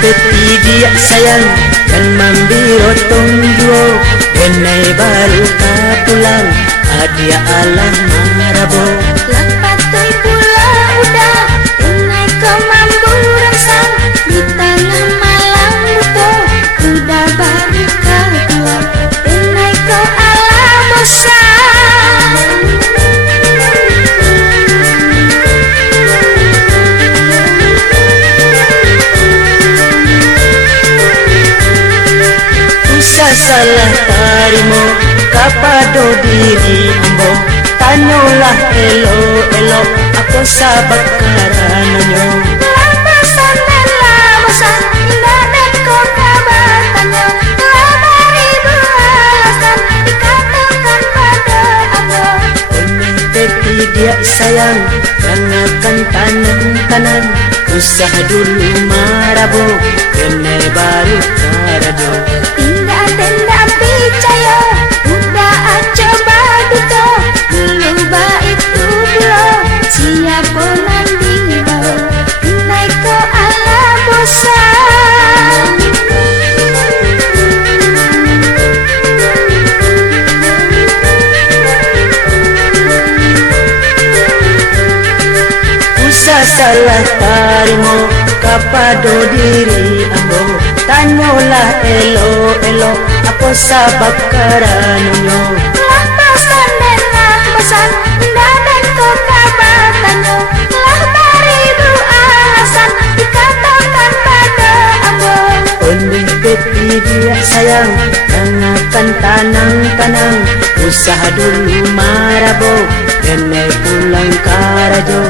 Tetapi dia sayang dan membiro tunggu, denai baru tak pulang, adia alam marabo. Lapatay pula udah, denai kau mampu rangsang, di tengah malam buto, udah baru kau keluar, denai kau ala bosan. Salah tarimo kapado diri ambo, tanyolah elo-elo ako sa bakarananyo. Lampasan dan lampasan, indadat ko kabatanyo, telah beribu alasan dikatakan pada aku. Tetapi dia sayang dan akan tanam-tanam, usaha dulu marabo, kenai baru karado. Tenda picayo, udah coba duto, belum baik tu belum, siapa nanti mau, naik ke ala bosan. Usah salah tarimo kapado diri ambo, tanyolah elo-elo ako sa bakarananyo. Lampasan dan lampasan, indadat ko kabatanyo, telah beribu alasan dikatakan pada ambo. Tetapi dia sayang yang akan tanang-tanang, usaha dulu marabo, denai pulang karajo.